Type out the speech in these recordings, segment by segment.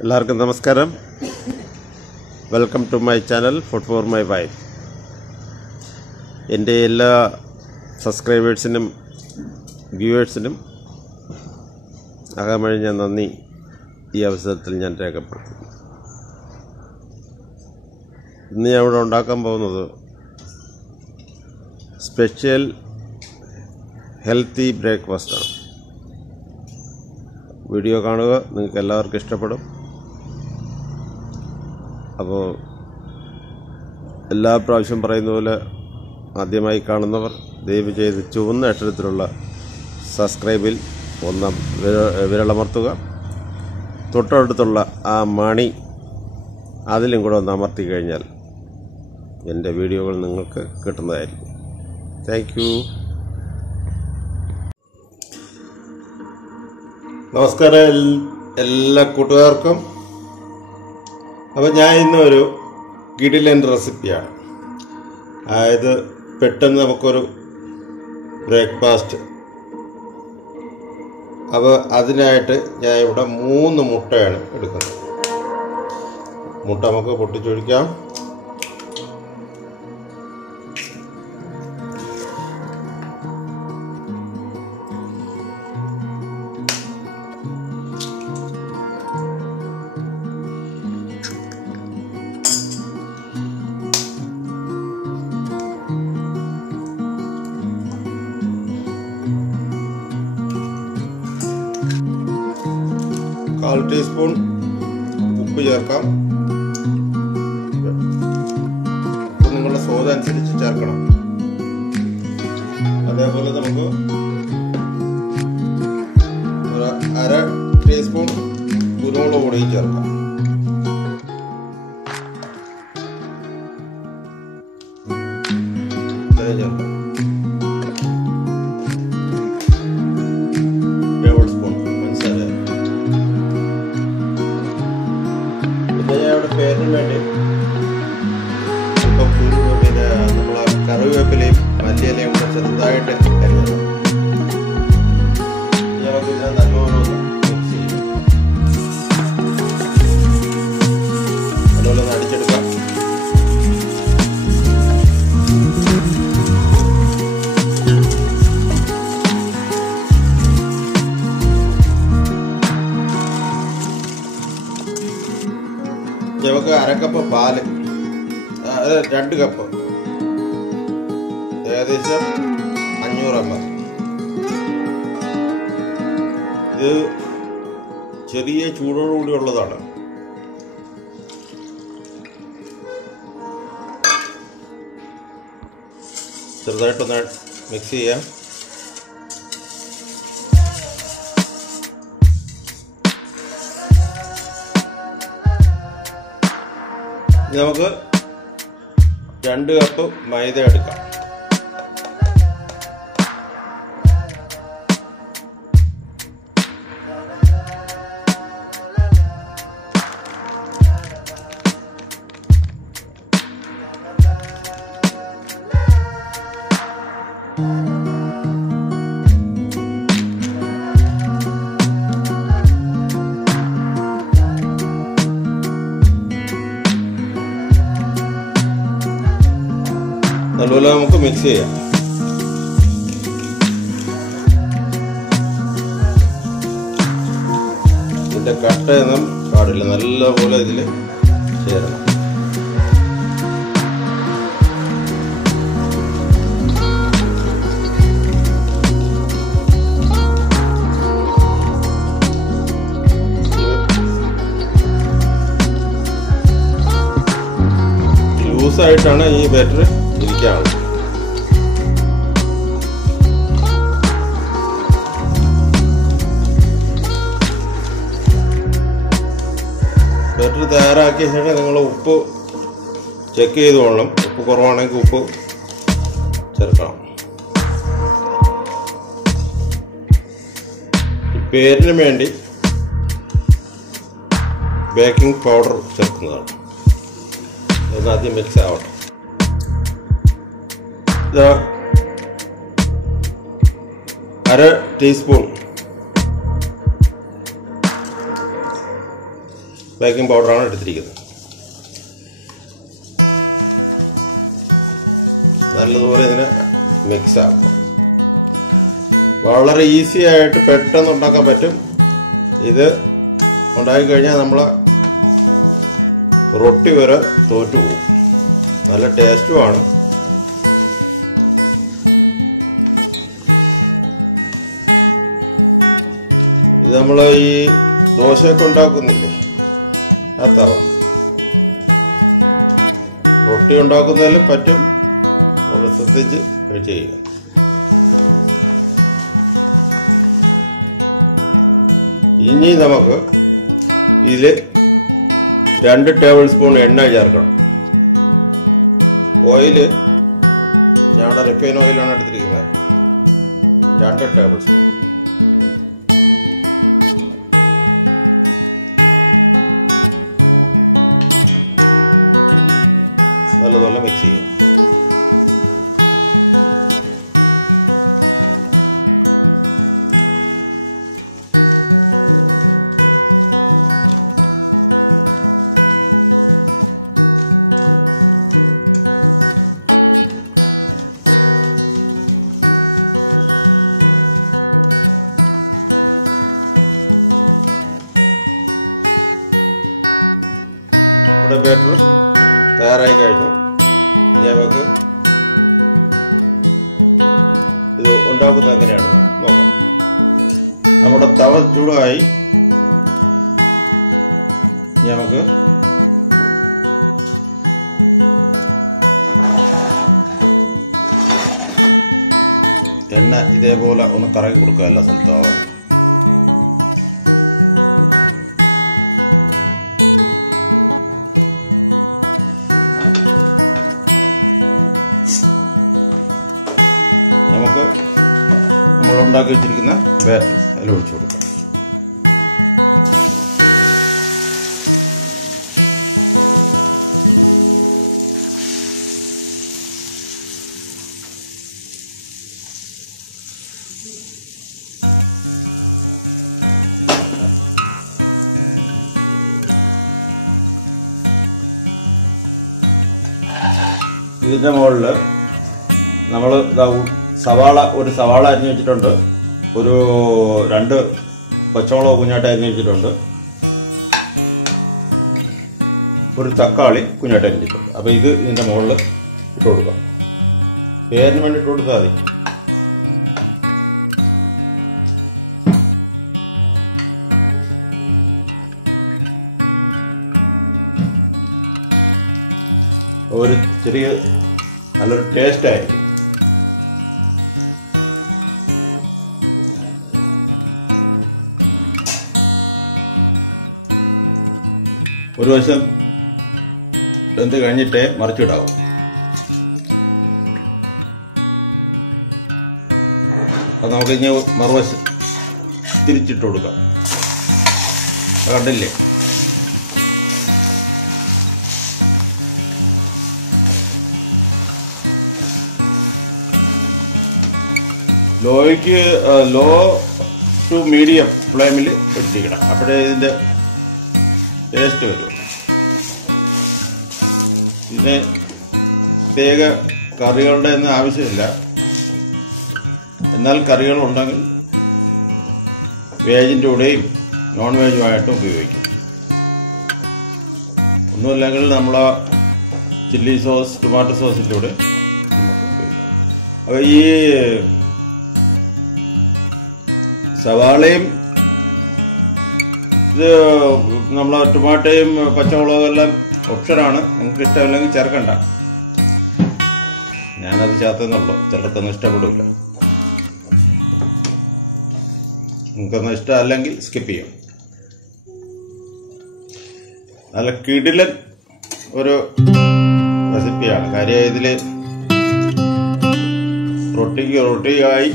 എല്ലാവർക്കും നമസ്കാരം. Welcome to my channel food for my wife. എൻ്റെ എല്ലാ സബ്സ്ക്രൈബേഴ്സിനും വ്യൂവേഴ്സിനും അകമഴിഞ്ഞ നന്ദി ഈ അവസരത്തിൽ ഞാൻ രേഖപ്പെടുത്തുന്നു. ഇന്ന് ഞാൻ ഇവിടെ ഉണ്ടാക്കാൻ പോകുന്നത് സ്പെഷ്യൽ ഹെൽത്തി ബ്രേക്ക്ഫാസ്റ്റാണ്. വീഡിയോ കാണുക, നിങ്ങൾക്ക് എല്ലാവർക്കും ഇഷ്ടപ്പെടും. അപ്പോൾ എല്ലാ പ്രാവശ്യം പറയുന്ന പോലെ ആദ്യമായി കാണുന്നവർ ദയവ് ചെയ്ത് ചുവന്ന അക്ഷരത്തിലുള്ള സബ്സ്ക്രൈബിൽ ഒന്നാം വിരളമർത്തുക. തൊട്ടടുത്തുള്ള ആ മണി അതിലും കൂടെ ഒന്ന് അമർത്തി കഴിഞ്ഞാൽ എൻ്റെ വീഡിയോകൾ നിങ്ങൾക്ക് കിട്ടുന്നതായിരിക്കും. Thank you. നമസ്കാരം എല്ലാ കൂട്ടുകാർക്കും. അപ്പോൾ ഞാൻ ഇന്നൊരു കിടിലൻ റെസിപ്പിയാണ്. അതായത് പെട്ടെന്ന് നമുക്കൊരു ബ്രേക്ക്ഫാസ്റ്റ്. അപ്പോൾ അതിനായിട്ട് ഞാൻ ഇവിടെ 3 മുട്ടയാണ് എടുക്കുന്നത്. മുട്ട നമുക്ക് പൊട്ടിച്ചൊഴിക്കാം. കാൽ ടീസ്പൂൺ ഉപ്പ് ചേർക്കാം. നിങ്ങളുടെ സ്വാദ് അനുസരിച്ച് ചേർക്കണം. അതേപോലെ നമുക്ക് ഒരു 1/2 ടീസ്പൂൺ കുരുമുളക് പൊടിയും ചേർക്കാം. ചേർക്കാം 1 സ്പൂൺ പഞ്ചസാര. പേരിന് വേണ്ടി ഇപ്പം പിന്നെ നമ്മൾ കറിവേപ്പിലയും മല്ലിയിലയും കൂടെ ചെറുതായിട്ട് അരിഞ്ഞത് നമുക്ക് ഇതിനെ നല്ലോണം മിക്സ് ചെയ്യും. നല്ലോണം അടിച്ചെടുക്കാം. നമുക്ക് 1/2 കപ്പ് പാല്, 2 കപ്പ്, ഏകദേശം 500 ml. ഇത് ചെറിയ ചൂടോടുകൂടി ഉള്ളതാണ്. ചെറുതായിട്ടൊന്ന് മിക്സ് ചെയ്യാം. നമുക്ക് 2 കപ്പ് മൈദ എടുക്കാം. നല്ലപോലെ നമുക്ക് മിക്സ് ചെയ്യാം. ഇതിൻ്റെ കട്ടയൊന്നും പാടില്ല, നല്ലപോലെ ഇതിൽ ചേരണം. ലൂസായിട്ടാണ് ഈ ബാറ്റർ ഇരിക്കുകയാണ്. ബാറ്റർ തയ്യാറാക്കിയ ശേഷം നിങ്ങൾ ഉപ്പ് ചെക്ക് ചെയ്തോളണം. ഉപ്പ് കുറവാണെങ്കിൽ ഉപ്പ് ചേർക്കണം. പേരിന് വേണ്ടി ബേക്കിംഗ് പൗഡർ ചേർക്കുന്നതാണ്. ആദ്യം മിക്സ് ആവട്ടെ. 1/2 ടീസ്പൂൺ ബേക്കിംഗ് പൗഡറാണ് എടുത്തിരിക്കുന്നത്. നല്ലതുപോലെ ഇതിനെ മിക്സ് ആക്കും. വളരെ ഈസി ആയിട്ട് പെട്ടെന്ന് ഉണ്ടാക്കാൻ പറ്റും. ഇത് ഉണ്ടാക്കി കഴിഞ്ഞാൽ നമ്മൾ റൊട്ടി വരെ തോറ്റു പോകും. നല്ല ടേസ്റ്റുമാണ്. ഇത് നമ്മൾ ഈ ദോശയൊക്കെ ഉണ്ടാക്കുന്നില്ലേ, ആ തവ റൊട്ടി ഉണ്ടാക്കുന്നതിലും പറ്റും. നമ്മൾ ശ്രദ്ധിച്ച് ചെയ്യുക. ഇനി നമുക്ക് ഇതിൽ 2 ടേബിൾ സ്പൂൺ എണ്ണ ചേർക്കണം. ഓയില് ഞങ്ങളുടെ റിഫൈൻ ഓയിലാണ് എടുത്തിരിക്കുന്നത്. 2 ടേബിൾ സ്പൂൺ. നല്ലതുപോലെ മിക്സ് ചെയ്യും. നമ്മുടെ ബാറ്റർ തയ്യാറായി കഴിഞ്ഞു. ഇനി നമുക്ക് ഇത് ഉണ്ടാക്കുന്നത് എങ്ങനെയാണെന്ന് നോക്കാം. നമ്മുടെ തവ ചൂടായി. ഇനി നമുക്ക് എണ്ണ ഇതേപോലെ ഒന്ന് കറക്കി കൊടുക്കുക എല്ലാ സ്ഥലത്തും ആവാൻ. നമുക്ക് നമ്മൾ ഉണ്ടാക്കി വെച്ചിരിക്കുന്ന ബാറ്റർ അതിൽ ഒഴിച്ചു കൊടുക്കാം. ഇതിൻ്റെ മുകളിൽ നമ്മൾ ഒരു സവാള അരിഞ്ഞു വെച്ചിട്ടുണ്ട്. ഒരു 2 പച്ചമുളക് കുഞ്ഞായിട്ട് അരിഞ്ഞു വെച്ചിട്ടുണ്ട്. ഒരു തക്കാളി കുഞ്ഞായിട്ട് അരിഞ്ഞിട്ടുണ്ട്. അപ്പോൾ ഇത് ഇതിൻ്റെ മുകളിൽ ഇട്ട് കൊടുക്കാം. പേരിന് വേണ്ടി ഇട്ട് കൊടുത്താൽ മതി. ഒരു ചെറിയ നല്ലൊരു ടേസ്റ്റ് ആയിരിക്കും. ഒരു വശം വെന്ത് കഴിഞ്ഞിട്ടേ മറിച്ചിടാവും. അത് നമുക്ക് ഇനി മറുവശം തിരിച്ചിട്ട് കൊടുക്കാം. കണ്ടില്ലേ, ലോ ടു മീഡിയം ഫ്ലെയിമിൽ ഇട്ടിരിക്കണം. അപ്പോഴേ ഇതിൻ്റെ ടേസ്റ്റ് വരും. ഇതിന് പ്രത്യേക കറികളുടെ ഒന്നും ആവശ്യമില്ല. എന്നാൽ കറികളുണ്ടെങ്കിൽ വേജിൻ്റെ കൂടെയും നോൺ വേജുമായിട്ടും ഉപയോഗിക്കും. ഒന്നുമില്ലെങ്കിൽ നമ്മൾ ചില്ലി സോസ്, ടൊമാറ്റോ സോസിൻ്റെ കൂടെ നമുക്ക് ഉപയോഗിക്കാം. അപ്പോൾ ഈ സവാളയും ഇത് നമ്മൾ ടൊമാറ്റോയും പച്ചമുളകും എല്ലാം ഓപ്ഷനാണ്. നിങ്ങൾക്ക് ഇഷ്ടമില്ലെങ്കിൽ ചേർക്കണ്ട. ഞാനത് ചേർത്തെന്നുള്ളൂ. ചിലർക്കൊന്നും ഇഷ്ടപ്പെടില്ല. നിങ്ങൾക്കൊന്നും ഇഷ്ടമല്ലെങ്കിൽ സ്കിപ്പ് ചെയ്യും. നല്ല കിടിലൻ ഒരു റെസിപ്പിയാണ്. കാര്യം ഇതിൽ റൊട്ടിയായി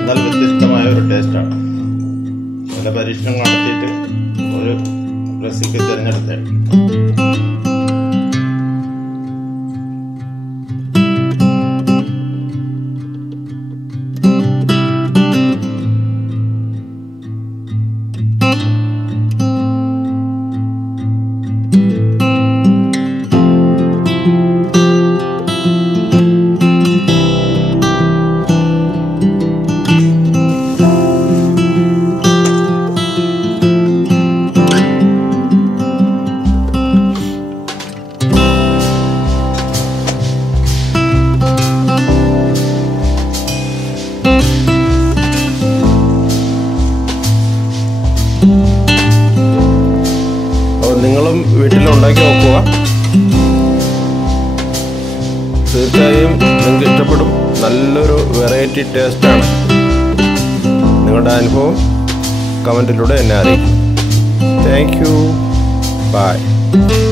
എന്നാൽ വ്യത്യസ്തമായ ഒരു ടേസ്റ്റാണ്. പല പരീക്ഷണങ്ങൾ നടത്തിയിട്ട് ഒരു റെസിപ്പി തിരഞ്ഞെടുത്തായിരിക്കും. വീട്ടിൽ ഉണ്ടാക്കി നോക്കുക. തീർച്ചയായും നിങ്ങൾക്ക് ഇഷ്ടപ്പെടും. നല്ലൊരു വെറൈറ്റി ടേസ്റ്റാണ്. നിങ്ങളുടെ അനുഭവം കമൻറ്റിലൂടെ എന്നെ അറിയിക്കും. Thank you. ബൈ.